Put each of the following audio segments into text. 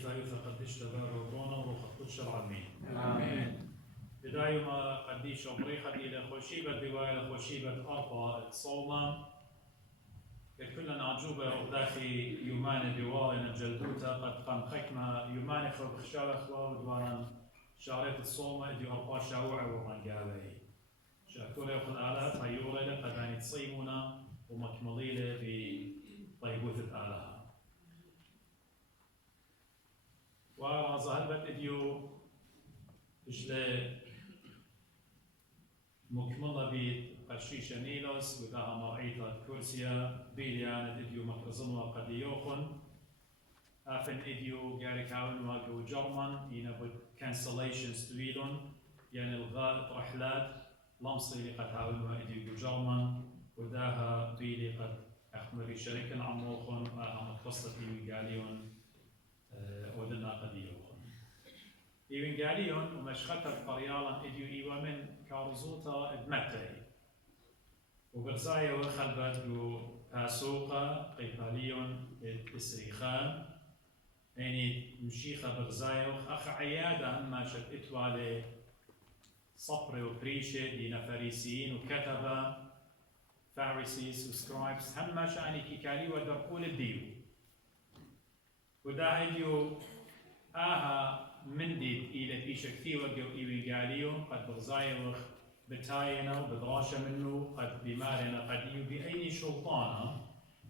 خيفا قديش تبارك وبرونا وروح قدش العالمين. آمين. بداية ما قديش أبريخة إلى خوشيبة دواء خوشيبة أربعة صوما كلنا عجوبة رغداخي يومان دوارنا جلدوتا قد قام خكمة يومان خب خشالة خوا ودوانا شعرات الصومة إدي أربعة شاوعة ورنقالي شاكورة وخل آلات هيورة قداني تصيمونا ومكمليلة بطيبوثة آلها وظهرت إديو إجلاء مكملة بقشيشة نيلوس وذاها مرعيطة كورسيا بيليانة إديو مكرزن وقديوخن أفن إديو جاريكاون وقو جرمان ينبود كانسليشنز تويلون يعني الغاء رحلات لمصي لقد وإديو جرمان وذاها بيلي قد أخمري شركة عموخن ومتوسطي وقاليون ودنا قديوخن إيوانجاليون ومشخطة قريالا إديو إيوا من كارزوتا بمتي وبرزايا وخلبت باسوقا قيباليون بسريخان يعني مشيخة برزايا أخ عيادة أما شد إتوالي صبر وبريشة دينا فريسيين وكتبة فارسيس وسكرايبس هما شأني كيكالي ودرقول الديو ودا إديو منديد إلى بيش كثير وقو إيوانجاليون قد برزايوخ بتاينا وبدراشة منه قد بمارنا قد إيو بأيني شلطانة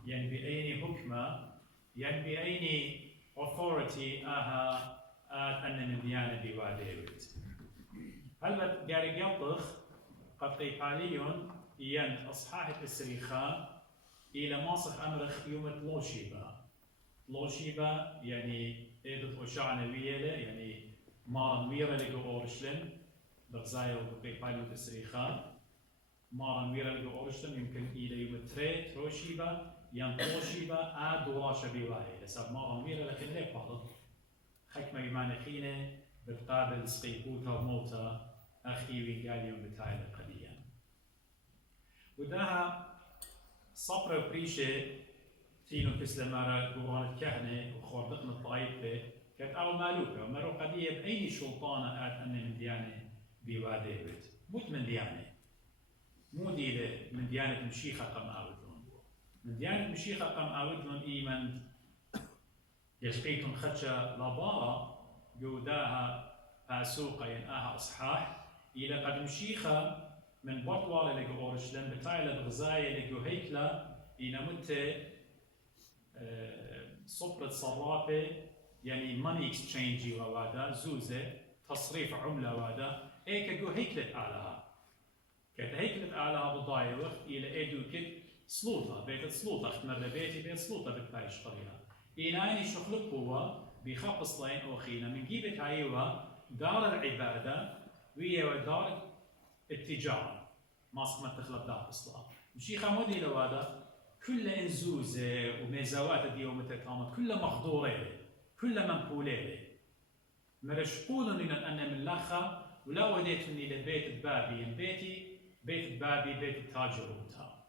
يعني بأيني حكمة يعني بأيني authority أن نديانا بواديوت هل قاري يلطخ قد قيقاليون ين أصحاح السريخاء إلى ماسخ أمرخ يوم لوشيبا يعني إيدت أشعنا ويله يعني مارن ويرا لجو أورشلم برزايا وبيباليو تسريخان مارن ويرا لجو أورشلم يمكن إلى يوم تروشيبا ينطوشيبا دوراشا بيواهي لسبب مارن ويرا لكن ليه بعض حكمة يمانخينة بتقابل سقيقوتا وموتا أخي ويقاليوم بتاعي القديم وداها صبر بريشة تينو كسلمارا قران الكهنة وخوردقنا الطائفة كانت أول مالوكة ومرو قضية بأي شلطانة أن من ديانة بواديبت موت من ديانة مو ديلة من ديانة مشيخة قم آودلون من ديانة مشيخة قم آودلون إيمن يسقيتم خدشة لبارة جوداها باسوقة ينآها أصحاح إلى قد مشيخة من بطوالة لقو أورشلم بتايلة غزاية لقو هيكلة إلى متى صبرة صرافة يعني ماني اكسشينجي ووادا زوزة تصريف عملة وادا ايكا جو هيكلة آلها كانت هيكلة آلها بضايوخ إلى ايدو كت سلوطة بيت سلوطة اختمر بيتي بيت سلوطة بتبايش طريقة إلى أني شخلق هو بخبص لين أوخينا من جيبت هايوها دار العبادة ويا ودار التجارة ماسك ما تخلط دار إصلاح مشيخة مودي لوادا كل انزوزه وميزاوات ديوم تتامت كل مخضوره كل منقوله مرشقون ان من لخا ولا وديتني لبيت بابي بيتي بيت بابي بيت التاجروتا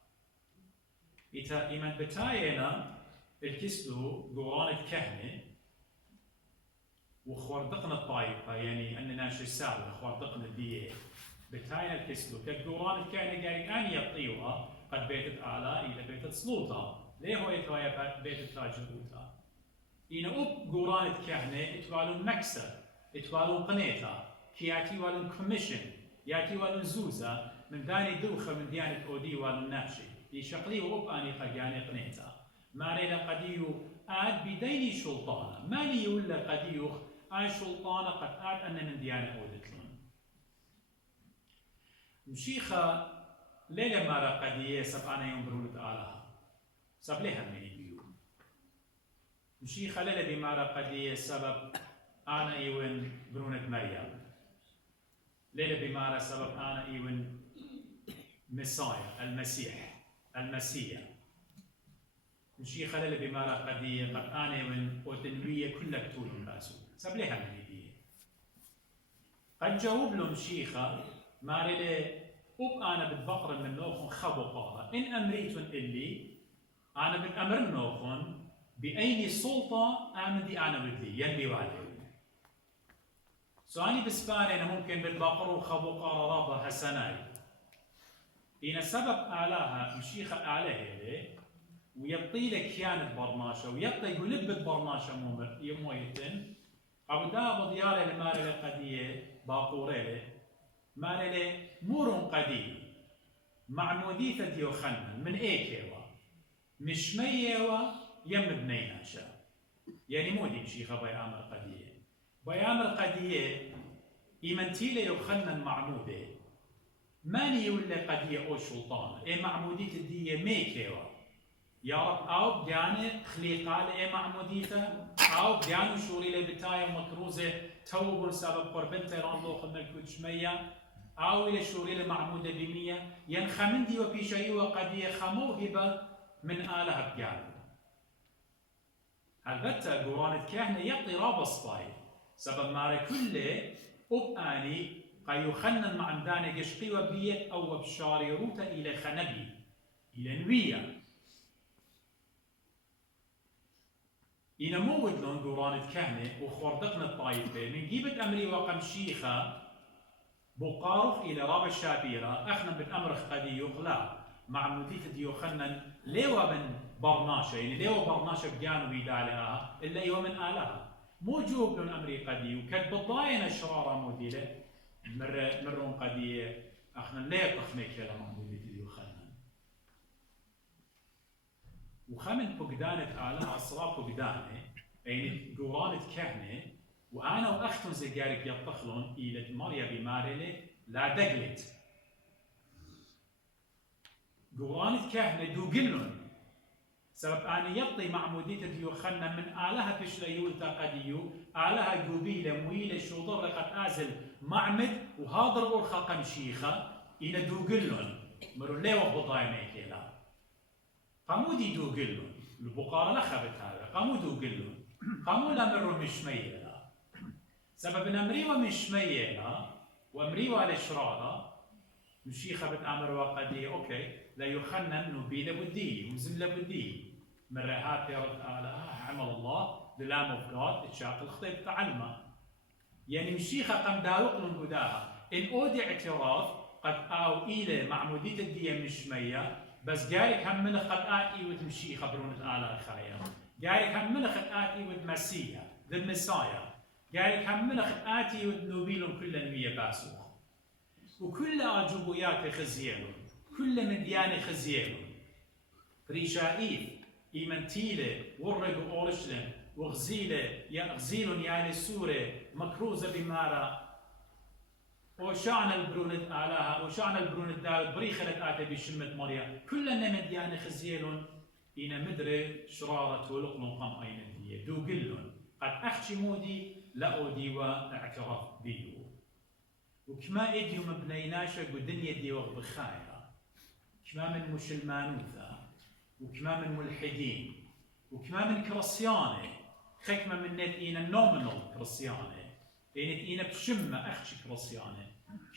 إتا إيمان بتاينا الكسلو قران الكهنة وخوردقنا الطائفة يعني أننا شسالة خوردقنا الديه بتاينا الكسلو كقران الكهنة قال أن يطيوها قد بيت آلاء إلى بيت سلوطة ليه هو يتوايا بيت التاجروتا إن أب قران الكهنة يتوالون مكسر يتوالون قنيتا كياتي والون كوميشن ياتي والون زوزة من داني دوخة من ديانة أودي والون ناشي يشقلي وأب آني قياني قنيتا ما رينا قديو بديني شلطانة ما لي ولا قديوخ شلطانة قد أن من ديانة أودتلون مشيخة ليلة مارا قدية سب أنا يوم برولة آلها سب ليها مني بيو مشيخة ليلة بمارا قدية سبب أنا إيوان برونة مريم ليلة بمارا سبب أنا إيوان مسايا المسيح مشيخة ليلة بمارا قدية قد أنا إيوان أوتنوية كلها كتول باسو سب ليها مني بيو قد جاوب له مشيخة ماري أنا بتبقر من نوخن خبو قاها إن أمريتون إلي أنا بتأمر نوخن بأين سلطة آمن دي أنا بدي ينبي والي سؤالي بسباني أنا ممكن بالبقر وخبو قرارابة هسناي إن سبب آلاها مشيخة آلهة ويبطي لك كيانة برناشة ويبطي يقلب برناشة يمويتن أبو دابا ديالة لمارلة قدية باقورة مارلة مورون قدية معمودية ديوخنن من إيكيوا مش ميوا يم بنيناشا يعني مودي مشيخة بيامر قدية بيامر قدية إيمنتيلة يوخنن معمودة ماني ولا قدية أو شلطانة إيه معمودية الدية ميكيوا يا رب أو بيانة خليقة إيه معمودية أو بيانة شوري لبتاية ومكروزة توبون سبب قربنته لانلوخ الملكوت شمية أو إلى شوري لمعمودة بمية ينخمندي وبيشي وقدية خموهبة من آلهة بيانة البتة قرانة كهنة يبطي رابص باي سبب مارا كله أبقاني قا يخنن مع مدانة قشقي وبيت أو بشاري روتا إلى خنبي إلى نوية إنا موت لون قرانة كهنة وخوردقنا الطايفة من جيبة أمري وقمشيخة بقاروخ إلى راب الشابيرة أخنا بالأمر قدي يخلا مع مديت ديوخنن ليوا من برناشة يعني ليوا برناشة بجانو بيدالها إلا إيوا من آلها موجوب لون أمري قدي وكد بالضاين شرارة موديلة مرون قدي أخنا ليه تخميك لما مديت ديوخنن وخمن فقدانة آلها أصلا فقدانة يعني قرانة كهنة وأنا وأختن زجارك يطخلون إلى مريا بمارلة لا دقلت قرانة كهنة دوقلون سبب أنا يطي معمودية ديوخنا من آلها بشليو التقديو آلها قبيلة مويلة شوضر قد آزل معمد وهاضر أرخا قمشيخة إلى دوقلون مرو ليه وبضاي ميكيلا قامو دي دوقلون البقارة لخبت هذا قامو دوقلون قامو لمرو مش ميلا سبب أمريوا مش ميلا وأمريوا الإشرارة مشيخة بتأمر وقدي أوكي لا يخنن نبيل بدي ومزملة بدي من رهات يرد آلها عمل الله للام اوف جاد اتشاق الخطيب تعلمه يعني مشيخة قم داوق لن قداها إن أودي اعتراف قد آو إلى معمودية الدية مش مية بس قارك هم من قد آتي وتمشيخة برون الآلة خايا قارك هم من قد آتي وتمسيها ذا المسايا قارك هم من قد آتي ونبيلهم كل نبيه باسوخ وكل أجوبيات خزيانون كل من ديانة خزيانون ريشائيف إيمنتيلة ورق أورشلم وغزيلة يا غزيلون يعني سورة مكروزة بمارا وشعنا البرونت آلها وشعنا البرونت داود بريخلة آتي بشمة مريا كلنا من ديانة خزيانون إنا مدري شرارة ولقلون قم أين الدية دو قلون قد أحشي مودي لأودي واعتراف بيو وكما إديو مبنيناشا ودنيا دي وغبخايا كما من مشلمانوثا وكما من ملحدين وكما من كرسيانة خكمة من إينا نومينال كرسيانة إينا بشمة أخشي كرسيانة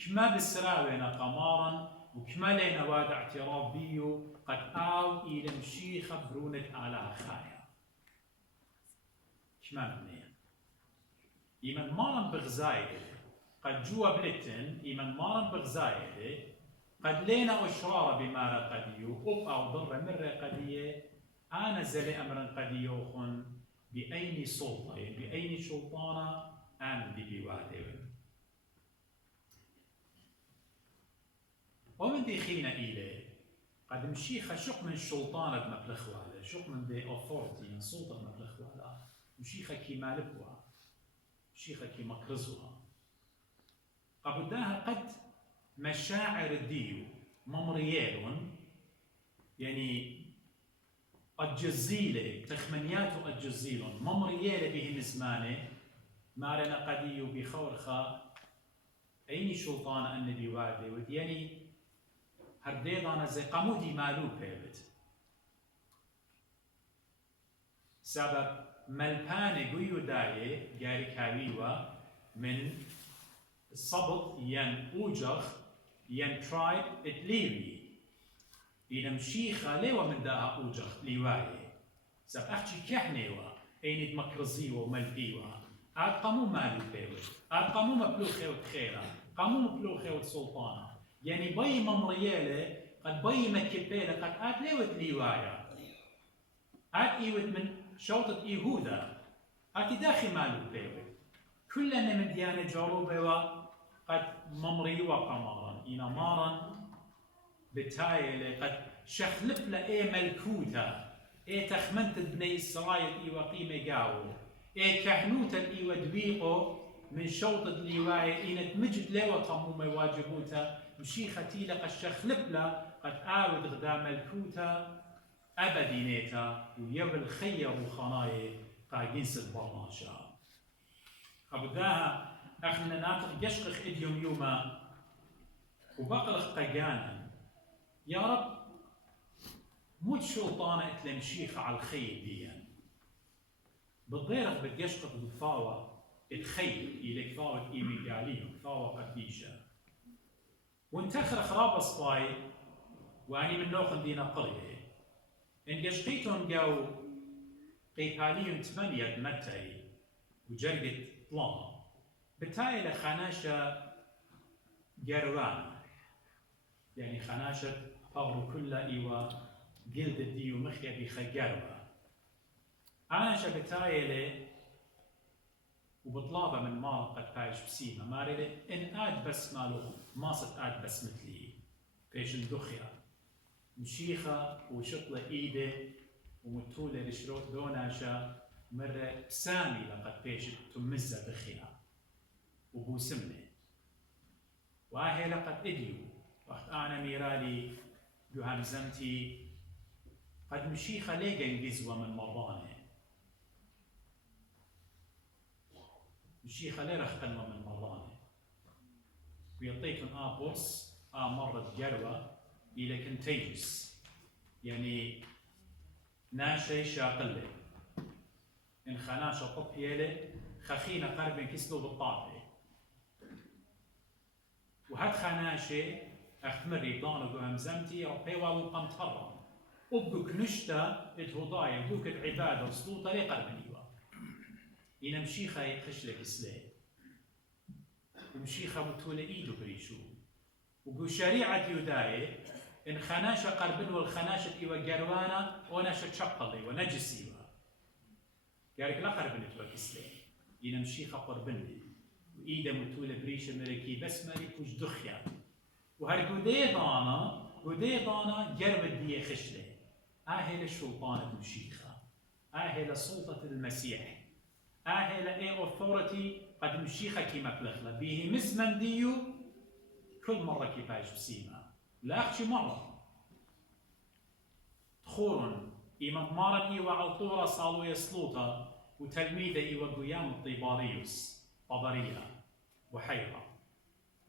كما بالسراوينا قمارا وكما لينا واد اعتراف بيو قد آو إلى مشيخة برونة آلها خايا كما من إيمان مارن بغزاية قد جوا بلتن إيمان مارن بغزاية قد لينا أشرار بمارا قديو أب أو ضر مرة قدية أنا زلي أمرا قديوخن بأين سلطة بأين سلطانة أنا دي بوادي ومن دي خينا إليه قد مشيخة شق من سلطانة بمبلخوالا شق من دي أوثورتي من سلطة بمبلخوالا مشيخة كي مالكوا مشيخة كي مكرزوا قبداها قد مشاعر الديو ممريالون يعني الجزيلة تخمنياتو الجزيلون ممريالة به نزمانه مارنا قديو بخورخة أيني شلطانة النبي وادي يعني هرديضانا زي قمودي مالو بيبت سبب ملباني قيو داية جاري كاويوا من الصبط ين أوجخ ين ترايب اتليوي إذا مشيخة ليوا من داها أوجخ ليواي سب أحكي كهنيوا أين دمكرزيوا وملبيوا عاد قامو مالو بيوي عاد قامو مبلوخي وتخيرا قامو مبلوخي وسلطانا يعني بي ممريالة قد بي مكبيلة قد عاد ليوت ليوايا عاد إيوت من شوطة إيهودا عاد داخل مالو بيوي كلنا من ديانة جروبة قد ممريوا قمارا إنا مارا بتايلة قد شخلف لأي ملكوتا إيه تخمنت بني إسرائيل إيوا قيمة قاو إيه كهنوتا إيوا دويقو من شوطة ليواية إينا تمجد ليوا طموما يواجبوتا مشيختي لقى الشخلبلة قد آود غدا ملكوتا أبدينيتا ويبل خير وخناية قاقينس البرماشا أبداها أخنا ناطق يشقخ إديوم يوما وبقرخ قاقانا يا رب موت شلطانة اتلمشيخ على الخيل ديا بالضيرخ بتيشقخ بفاوة اتخيل إليك فاوة إيمي قاليهم فاوة قديشة وانتخر خراب صفاي واني من نوخن دينا قرية ان قشقيتهم قاو قيباليهم 8 متعي وجرقت طلان بتايلة خناشة قروان يعني خناشة فاورو كلها إيوا قلد الديو مخيا بخجروة أنا شبتايلة وبطلابة من مال قد بايش بسيمة ماريلة إن آد بس مالو ماصت آد بس مثلي بيش الدخيا مشيخة وشطلة إيده ومتولة لشروط دوناشا مرة بسامي لقد بيش تمزة دخيا وبوسمنة وهي لقد إديو وقت أنا ميرالي جوهام زمتي قد مشيخة ليجن جزوة من مرضانه مشيخة ليرخ قلمة من مرضانه ويعطيكم بورس مرة جروة إلى كنتيجس يعني ناشي شاقلة إن خناشة طبيلة خخينة قرب كسلو بالطابة وهاد خناشة أخمري ضانو جوهم زمتي ربي والو قمطرة وبقوك نشتا اتهضايا بدوك العبادة وسلوطة لي قربنيوا إنا مشيخة يخش لك سلي ومشيخة متولى إيدو بريشو وقو شريعة يوداية إن خناشة قربن والخناشة إيوا جروانا وناشة شقلي ونجسيوا قالك لا قربن اتوا كسلي إنا مشيخة قربني وإيدا متولى بريشة مركي بس مالك وش دخيا وهالقودي ضانا جرب دي خشلة آهي للشلطانة مشيخة آهي لسلطة المسيح آهي لأي أوثورتي قد مشيخة كيما بلخلة بيه مزمن ديو كل مرة كيفاش بسيمة لا أخشي مرة تخورن إيما مارن إيوا عالطورة صالو يسلوطة وتلميذة إيوا قيام الطيباريوس طبرية وحيرة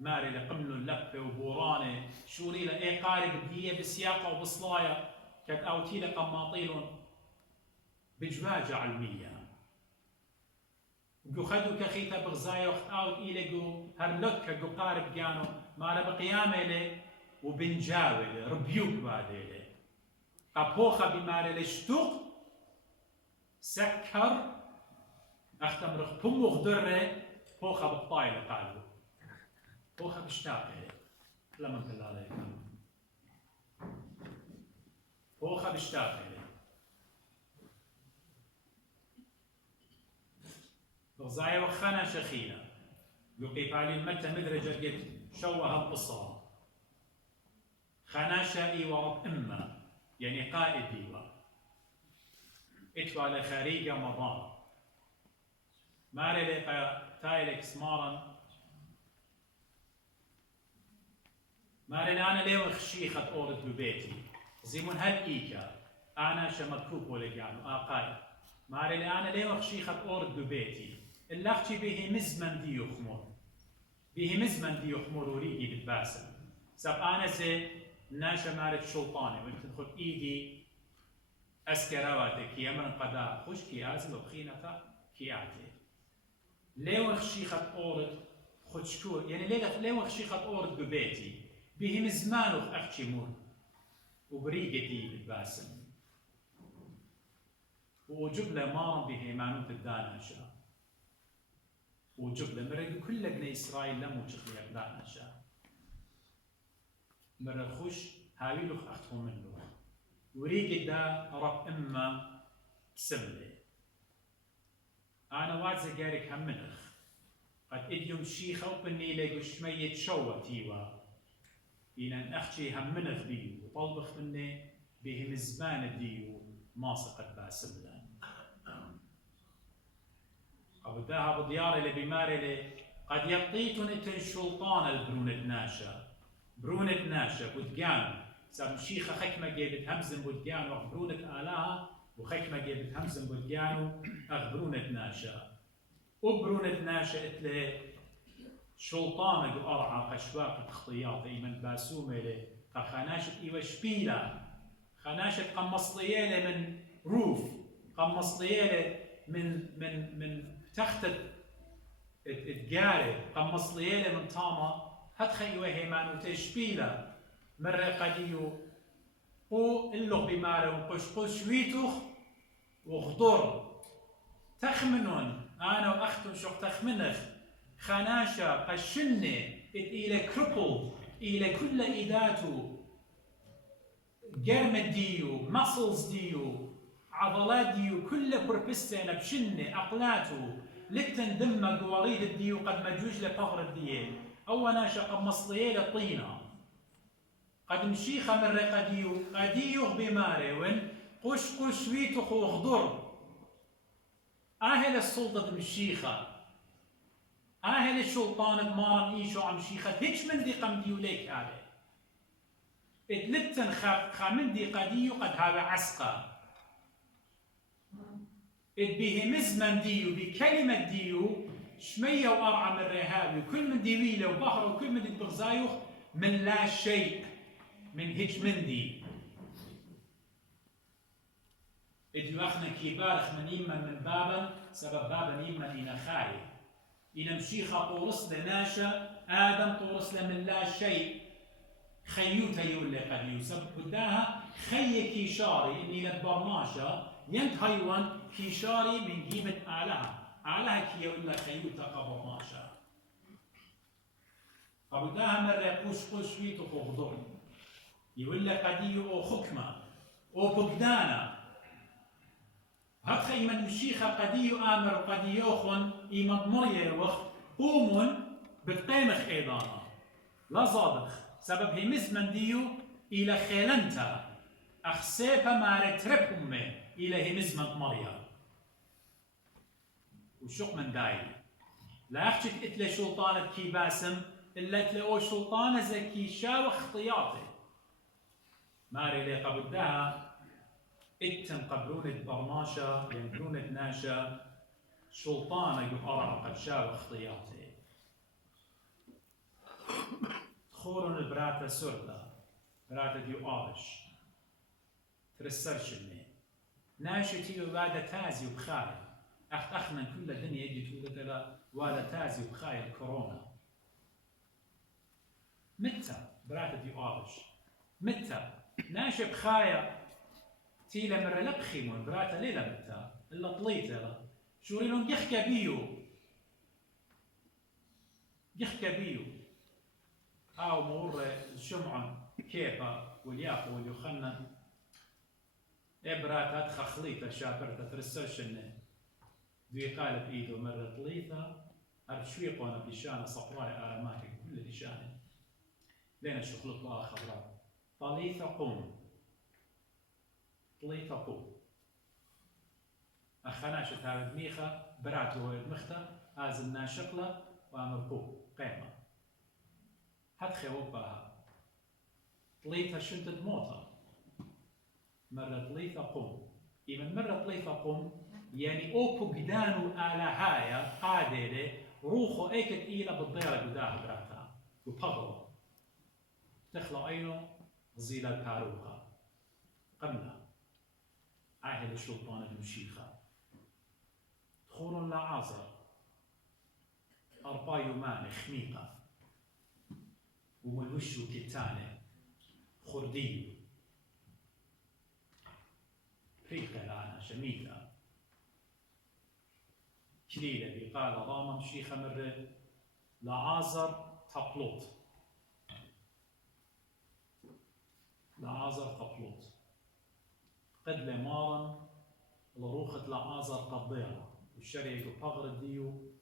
ماري لقملو اللفة وبورانة شوري لأي قارب دية بسياقة وبصلاية كت أوتي لقماطيلون بجواجة علمية وقو خدو كخيطة بغزايا وقت أوت إيلقو هرلوكا قو قارب كانوا مارا بقيامة لي وبنجاوي لي ربيوك بادي لي قبوخة بماري لشتوق سكر أختم رخ بمو خضره بوخة بالطايلة قالوا بوخة بشتاقة لما نقول عليك بوخة بشتاقة بغزايا وخانا شخينا يقيف علي المتى مدرجة قد شوه القصة خناشة ورب إما يعني قائد إيوا اتوى لخاريجة مضان ماري لقى تايلك سمارا ماري أنا ليو خشيخة أورد ببيتي زيمون هل إيكا أنا شمكوك ولقانو قائد ماري أنا ليو خشيخة أورد ببيتي اللخشي به مزمن دي يخمر به مزمن دي يخمر وريقي بالباسم سب أنا سي ناشا مارد شلطاني وانت تدخل إيدي أسكراواتك يمن قداء خوش كي آزم وبخينة كياتي ليو خشيخة أورد خدشكور يعني ليو خشيخة أورد ببيتي به مزمانو أخشي مور وبريقتي بالباسم وجب له مارا بهيمانوت الداناشا وجب له مرد كل بني إسرائيل لم وجب له داناشا مرد خوش هاوي لخ أختهم منه وريق دا رب إما بسملي أنا واد زجارك هم منخ قد إديوم شيخ أو بني لقو شمية شوة تيوا إن أختي هم منخ بيو وطلبخ مني بهم الزمان ديو ماسقت باسملا أبو الذهب ديار اللي بماري لي قد يبطيتن إتن شلطان البرونة ناشا برونة ناشا بودجان سام شيخة خكمة جيبت همزن بودجان وبرونة آلها وخكمة جيبت همزن بودجان أخبرونة ناشا وبرونة ناشا إتلي شلطانك أرعى قشواق خطيات إيمن باسومة لي خناشة إيوة شبيلة خناشة قمصليالة من روف قمصليالة من تحت الجاري قمصليالة من طامة هتخيوا هيمان وتشبيلة مرة قديو قو اللغ بمارو قش ويتوخ وغدر تخمنون أنا وأختم شوق تخمنخ خناشة قشنة إلى كربل إلى كل إيداتو جرم ديو ماسلز ديو عضلات ديو كل بربستنا بشنة أقلاتو لتن دم قواريد الديو قد مجوج لفغر الديو أو ناشا قد مصلية لطينة قد مشيخة من قديو بماريون قش ويتو خو غدر أهل السلطة مشيخة أهل الشلطان مارن إيشو عم شيخة هيش من دي قم ديو ليك هذا اتلتن خامن دي قديو قد هذا عسقة اتبيه مزمن ديو بكلمة ديو شمية وأرعى من رهابي وكل من ديويلة وبحر وكل من دي بغزايوخ من لا شيء من هيج من دي اديو أخنا كبارخ من يمن من بابا سبب بابا يمن إنا خاي إنا مشيخة طورس لناشا آدم طورس من لا شيء خيوتا يولي قد يوسف بداها خي كيشاري إني لتبرماشا ينت هايوان كيشاري من جيبة آلها آلها كي يولي خيوتا قبرماشا فبداها مرة قش ويتو خغضر يولي قديو أو خكمة أو بقدانا هكذا إيمان مشيخة قديو آمر قديوخن إيمان مريا وخ قومون بتقيمخ إيضانا لا صادخ سبب هي مزمن ديو إلى خيلنتا أخسيبا ما رترب أمي إلى هي مزمن مريا وشوق من داي لا أخشت إتلي شلطانة كي باسم إلا إتلي أو شلطانة زكي شاو اختياطي ماري لي قبدها اتن قبرونة برماشا ينبرونة ناشا شلطانة يقرأ قد شاو اختياطي خورن البراتا سردا براتا ديو آبش ترسرشني ناشتي وبعد تازي وبخايا أخنا كل الدنيا يجي تقول لها ولا تازي وبخايا الكورونا متى براتا ديو آبش متى ناشي بخايا تيلا مرة لبخيمون براتا ليلة متى إلا طليتها شوريلون يخكى بيو أو مور الشمعة كيفا والياقو واليوخنا إبرة تدخل خليطة شابرة ترسلشن دوي قالب إيدو مرة طليثة أرشويقونا بلشانة صفراء آراماتي كل لشانة لين الشغل الله خضراء طليثة قوم طليثة قوم أخناشة هذا ميخة براتو المختة آزلنا شقلة وأمر قوم قيمة هتخي وبها طليثة شنتد موتا مرة طليثة قوم إيمن مرة طليثة قوم يعني أوبو قدانو آلهايا قادرة روخو ايكت إيلا بالضيرة قداها براتا وبغلو تخلو أينو زيلا الباروخة قمنا عاهل الشلطان المشيخة دخول لعازر أربا يومان خميقة وملوشو كتانة خرديو ريقة لعنة شميتة كليلة بقال راما مشيخة مرة لعازر تبلوط لعازر تبلوط قد لمارن لروخة لعازر قضيرة والشريك بغر الديو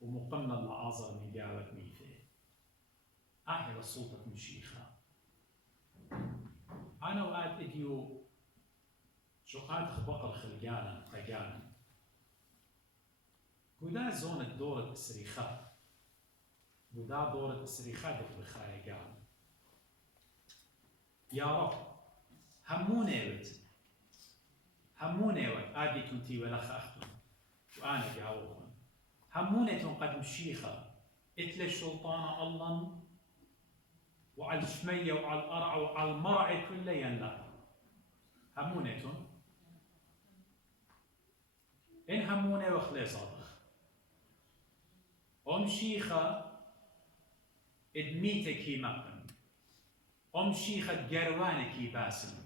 ومقمنا لعازر من قاوة ميثي أحلى صوتك مشيخة أنا وقت إديو شو قاد خبقر خلقانا قاقانا قدا زونة دورة السريخة قدا دورة السريخة بخايا قانا يا رب هموني آدي كنتي ولا خاختم وأنا جاوبهم هموني قد مشيخة إتل الشلطانة الله وعلى الشمية وعلى القرع وعلى المرع كله ينلا همونتهم إن هموني وخلي صادخ أم شيخة إدميتك مقن أم شيخة جروانك باسم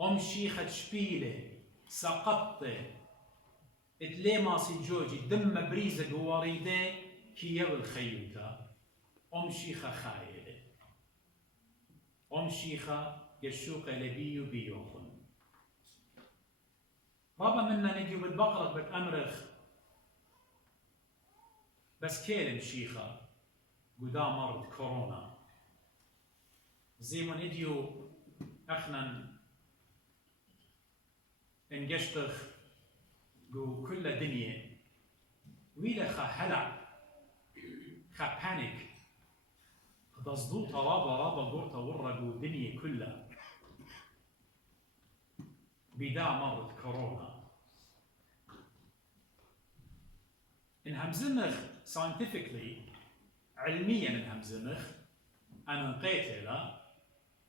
أم شيخة شبيلة سقطت إتليماسي جوجي دم بريزة قواريدة كي يبل خيوتا أم شيخة خايلة أم شيخة يشوق لبيو بيوخن رابا منا نجيو بالبقرة بتأمرخ بس كيلم شيخة قدام مرض كورونا زي ما نديو اخنا انقشتخ قو كل دنيا ويلا خا هلع خا بانيك تصدوطة رابا قوطة ورقو دنيا كلها بدا مرض كورونا انهم زمخ scientifically علميا انهم زمخ انا نقيت له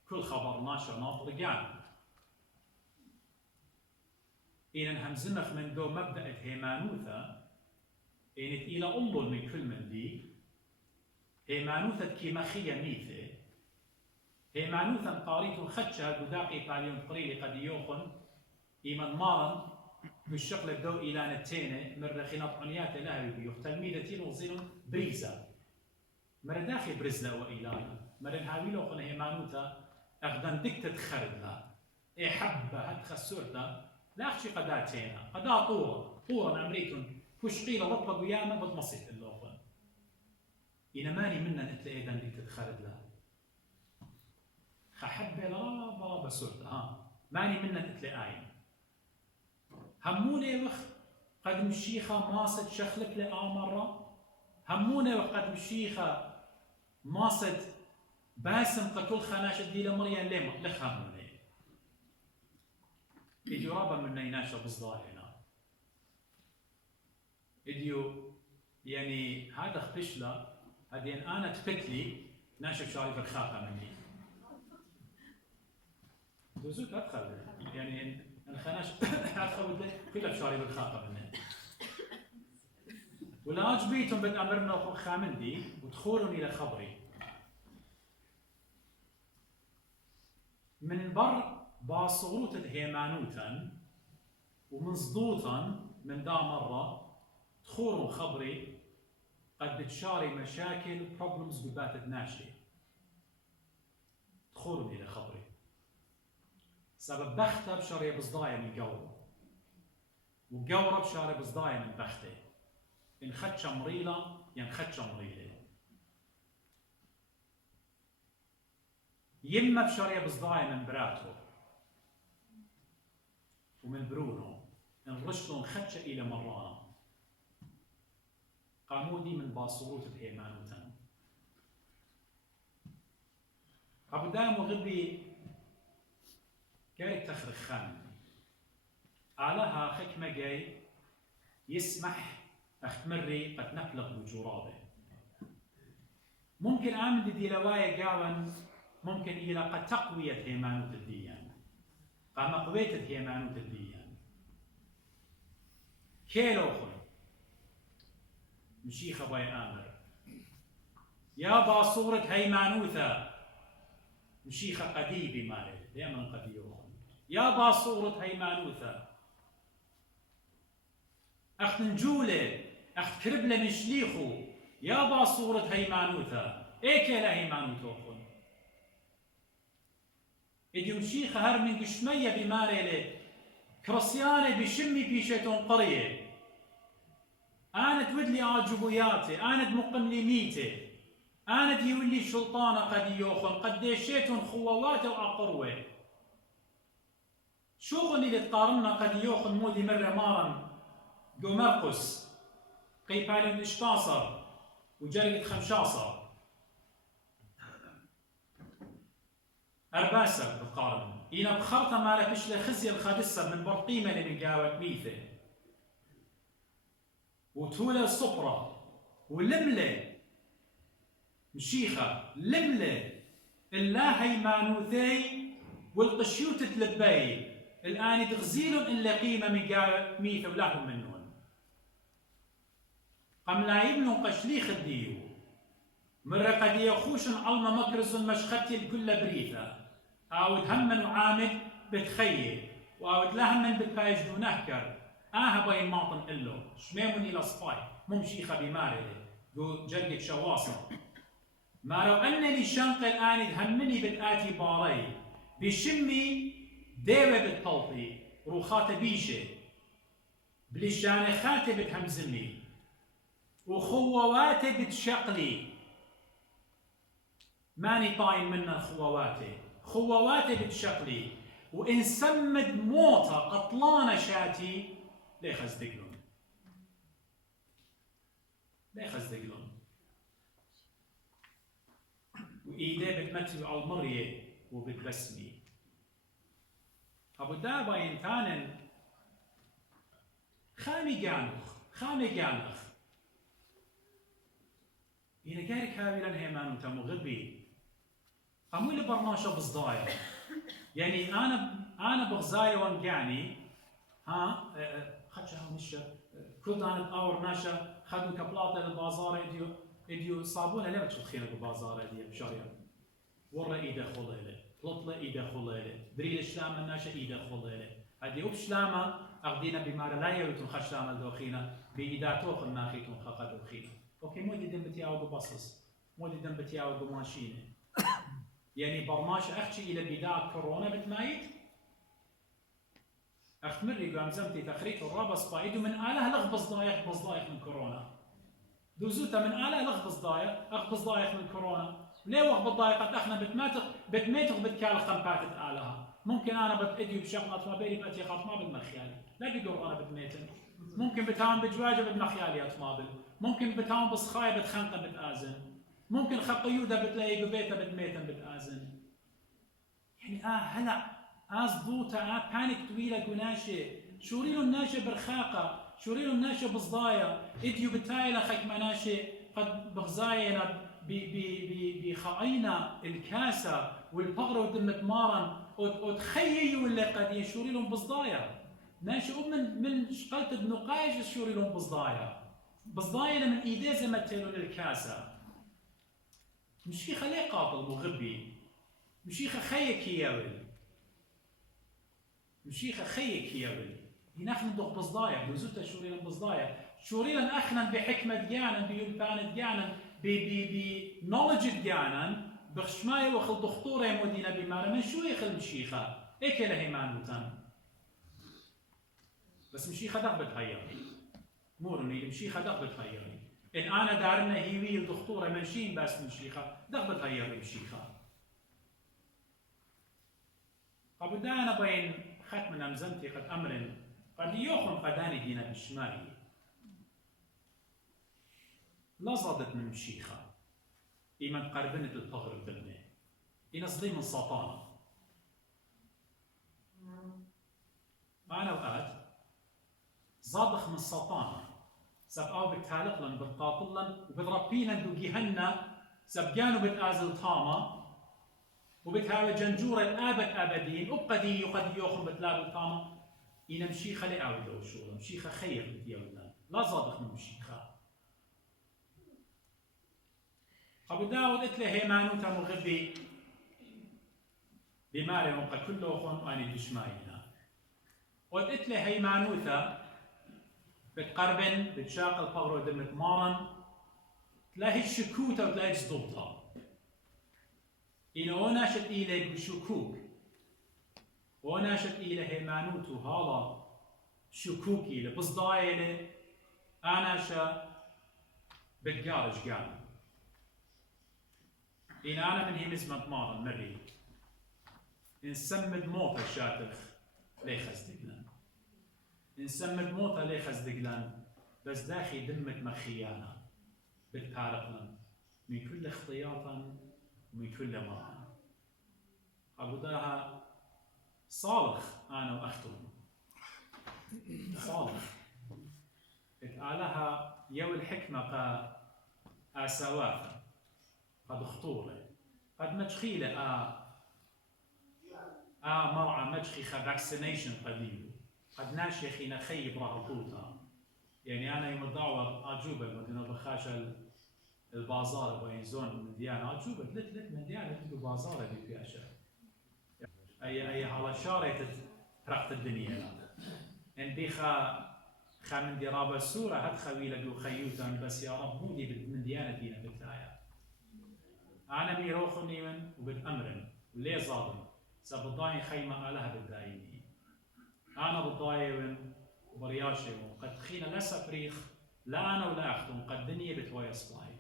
كل خبر ناشر ناطر قام إن انهم زمخ من دو مبدأ هيمانوثا إن إلى أنظر من كل من دي هيمانوثا كيماخية ميثة هيمانوثا قاريتو خدشها قداقي باليون قريلي قد يوخن إيمان مارن بالشغل الدو إلى نتينة مرة خناط عنيات لها بيوخ تلميذتين وزينون بريزا مرة داخل برزلا وإيلانا مرة نهاويلو خن هيمانوثا أخدان دكتة خردلا إيه حبة هاد خسورتا لا أخشي قداتينا قدا طورا أمريكن كش قيلة رطبة قيامة بضمصيت اللوخن إنا ماني منا نتلاقي إيدان دكتة خردلا خحبة لا بسورتا ها ماني منا نتلاقي هموني وخ قد مشيخة ماست شخلك لآمرة هموني وخ قد مشيخة ماست باسم قتل خناش دي لمريا ليما لخ هموني إديو رابا من نيناشا بصدارنا إديو يعني هذا خبشلة هذين أنا تفتلي ناشف شعري في الخاقة مني دوزوك أدخل يعني الخناش أدخل كلها بشعري بالخاقة مني ولا أجبيتم بتأمرنا وخو خامندي ودخولهم إلى خبري من بر باصوروت هيمانوتا ومنصدوتا من دا مرة تخوروا خبري قد بتشاري مشاكل problems بباتت ناشي تخوروا إلى خبري سبب بختة بشاري بصدايا من قورة وقورة بشاري بصدايا من بختة إن خدشة مريلة ينخدشة مريلة يما بشاري بصدايا من براتو ومن برونو انرشلون خدشة إلى مرانا قامودي من باصوروت هيمانوتان أبو دام وغبي جاي تخرج خان علىها حكمة جاي يسمح أختمري قد نبلغ بجرابه ممكن آمن دي لوايا قاون ممكن إلى قد تقوية هيمانوت الديان قام قويت هيمانوت الديان كيلوخن مشيخة باي آمر يا باصورة هيمانوثة مشيخة قديبي مالي دائما قديوخن يا باصورة هيمانوثة أخت نجولة أخت كربلة مشليخو يا باصورة هيمانوثا إيكلا هيمانوثوخن إديو مشيخة هر من قشمية بماريلي كرسيانة بشمي بيشيتون قرية أنا تودلي آجبوياتي أنا دمقم لي ميتي أنا ديولي شلطانة قد يوخن قد ديشيتون خووات وأقروة شوغني اللي تقارنا قد يوخن مودي مرة مارن جو مرقس قيبالي من إشتاصر وجرقة خمشاصر أرباسر بتقارن إنا بخرطة مالك إيش لخزي الخادسة من برقيمة اللي من قاوة ميثة وتولى الصبرة ولملة مشيخة لملة الله هيمانوثي والقشيوت تلبي الآن تغزيلهم إلا قيمة من قاوة ميثة ولهم منهم قم لا يبنوا قشليخ الديو مرة قد يخوشن علم مكرزن مشختي الكل بريثة أو تهمن وعامد بتخيل أو تلهمن بالبايج دون أهكر باين ماطن إلو شميمون إلى صفاي ممشيخة بمارده دو جرقة شواصل ما لو أنني شنق الآن تهمني بتآتي باري بشمي ديوة بتطلطي روخات بيشة بلشان خاتي بتهمزمي وخوواتي بتشقلي ماني طايم من خوواتي بتشقلي وإن سمد موتة قطلانة شاتي ليه خزدقلون وإيديه بتمتلي على المرية وبتبسمي أبو دابا ينتانن خامي جانخ إنا كارك هاويلان هيمان وتا مغربي أمول برناشا بصدايا يعني أنا بغزايا وانقعني خدشها مشا كل دانت أور ناشا خدوا كبلاطة للبازار إديو صابونة ليه بتشوف خينا بالبازار إديو بشاريا ورا إيدا خليلة بلطلة إيدا خليلة بريل شلامة ناشا إيدا خليلة هدي وبشلامة أغدينا بمارا لا يوتون خشلامة الدوخينا بإيداتوخ الناخيتون خاقا دوخينا اوكي مودي دم بتياو ببصص مودي دم بتياو بماشينه يعني برماش اختي الى بدايه كورونا بتمايت اختمري قام زمتي تخريط الرابص بايدو من اله لغبص ضايق من كورونا دوزوتا من اله لغبص ضايق من كورونا ليه وغبط ضايقت احنا بتميتق بتكال خمباتت الها ممكن انا بتأديو بشغلات ما بيني باتي خاط ما بالمخيالي لا بيقول انا بتميتن ممكن بتهاون بجواجه بالمخيالي اطمابل ممكن بتهاون بصخايه بتخنقه بتآزن ممكن خقيوده بتلاقي ببيته بتميتن بتآزن يعني هلا ضوطه بانيك طويله قناشه شوريلو الناشه برخاقه شوريلو الناشه بصدايا اديو بتايله خيك مناشه قد بغزاينا بخاينا الكاسه والبقره ودمت مارن وتخيي ولا قد يشوري لهم بصدايا ناشئ من شقلت بنقايش يشوري لهم بصدايا من ايديه زي ما تيلون الكاسه مشي خليه قاطل مغبي مشيخه خيك ياول ينخن ندق بصدايا بوزوتا شوري لهم بصدايا شوري لهم اخنا بحكمه جانا بيلبان جانا بنولج جانا بخشماية وخل دكتورة مدينة بمارة من شو يخل مشيخة؟ إيه كله هيمانوتان بس مشيخة دغبت هيري مورني مشيخة دغبت هيري إن أنا دارنا هيوي الدكتورة منشين بس مشيخة دغبت هيري مشيخة قبل دانا بين ختم نمزمتي قد أمر قد يوخن قداني دينا بشمالي لصدت من مشيخة إيمان قربنت الطغر بالماء ينصدي من سطانة أنا أوقات صادخ من سطانة سبقاو بتالق لن بتقاطل لن وبتربينا دو جهنة سبقانو بتآزل طامة وبتهاوي جنجورة الآبد آبدين وبقدي يقد يوخن بتلاب طامة إنا مشيخة لأعود له شغل مشيخة خير بديولنا لا صادخ من مشيخة أبو داود قلت له هيمانوتا مغبي بماري وقت كله خون وأني دشماينا وقلت له هيمانوتا بتقربن بتشاقل بغرو دمت مارن تلاقي شكوتة وتلاقي صدوبتها إلى وناشت إلى بشكوك وناشت إلى هيمانوت وهذا شكوكي لبصدايلة أنا بتقارج قال إن أنا من هي مزمة مارن مري إن سمد موتة شاتخ ليه خزدقلان إن سمد موتة ليه خزدقلان بس داخي دمت مخيانة بتعرفنا من كل اختياطا ومن كل مرة أقولها صالح أنا وأختم صالح اتقالها يو الحكمة أسوافة قد خطورة قد مجخيلة مرعى مجخي فاكسينيشن قديم قد ناشي خينا خيب رهطوطها يعني أنا يوم الدعوة أجوبة مدينة بخاشة البازار وين زون من ديانة أجوبة لت من ديانة تلو بازار دي في أشياء أي على شارة ترقت الدنيا إن بيخا من درابة السورة هاد خويلة جو خيوتا بس يا رب مودي من ديانة دينا بالتايا أنا بيروخني من وبتأمرن وليه ظالم سبضاين خيمة آلها بالدايني أنا بضايون وبرياشي وقد خينا لا سفريخ لا أنا ولا أختم قد دنيا بتويا سباي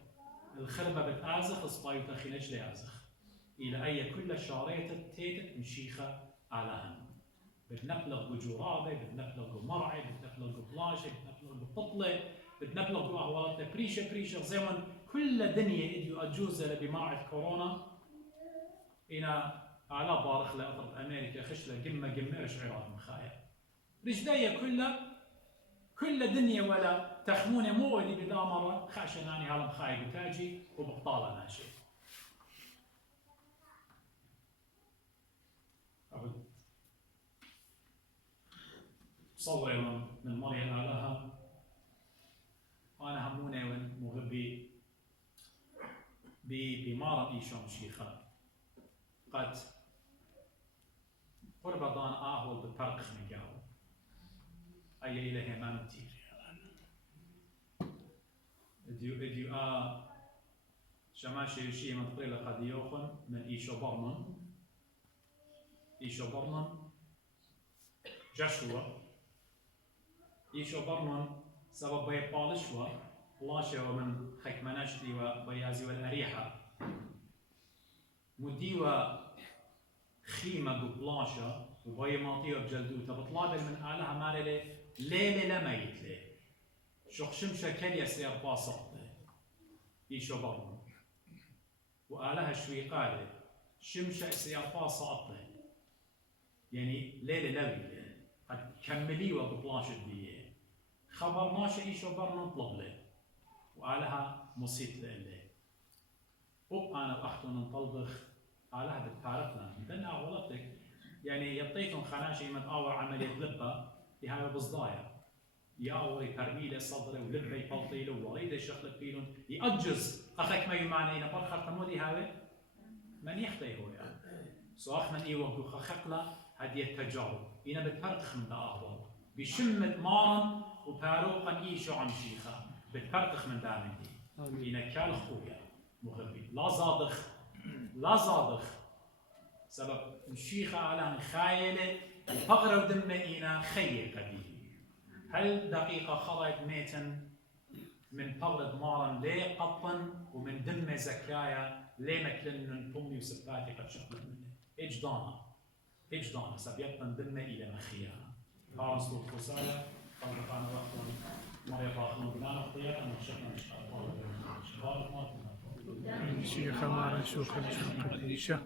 الخربة بتآزخ سباي وتخينا جلي آزخ إلى أي كل شاريت تيتت مشيخة على هم بتنقلق بجرابة بتنقلق بمرعي بتنقلق ببلاشة بتنقلق بقطلة بتنقلق بأهوالات بريشة زمن كل دنيا إديو أجوزة بماعة كورونا إنا على بارخ لأطرق أمريكا خشلة قمة رشعيرات مخايا رجلية كل دنيا ولا تخمونة مو اللي بدا مرة خاشناني هالا مخايا بتاجي وبقطالة ماشي صوري من مريم علىها وأنا هموني مغبي بمارة إيشون شيخة قد قرب ضان آهول بطرق خنقاو أي إلهي ما نتير إديو شماشي يشي من طريلة قد يوخن من إيشو برمن جاشوا إيشو برمن سبب بيبالشوا لاشوا من خكمناشتي وبيازي والأريحة مديوا خيمة ببلاشة وبي ماطية بجلدوتا بطلابل من آلها مالي ليلة لما يتلي شوخ شمشة كليا سير باصق إيشو برمن وآلها شوي قالي شمشة سير باصق يعني ليلة لوي قد كملي وببلاشة دي خبر ماشي إيشو برمن طلب له وآلها مصيت لإلي أنا وأختنا نطلبخ آلها بتعرفنا بدنا أغلطك يعني يطيتهم خناشي من أول عملية لبة بهاي بصدايا ياوري ترميله صدره ولبه يبلطيله ووريده يشخلك فيلون يأجز أخك ما يمانينا برخر تمودي هاي من يخطي هو يعني سواخ من إيوه خخقلا هذه التجارب إنا بتفرخ من أهوال بشمت مارن وباروقا إيشو عم شيخا بتفرخ من دامن دي إنا كالخويا مغربي لا زادخ سبب الشيخة على خايلة الفقر ودم إنا خيل قديم هل دقيقة خرج ميتن من فقر مارا ليه قطن ومن دم زكايا ليه مكلن أمي وسباتي قد شغل منه إجدانا سبيطن دم إلى مخيانا فارس صوت خسالة طلقانا وقتنا مريض آخرون بنا نقضية أن نشكنا إن شاء الله شباب ما كنا الشيخ مارا شوخ الشيخ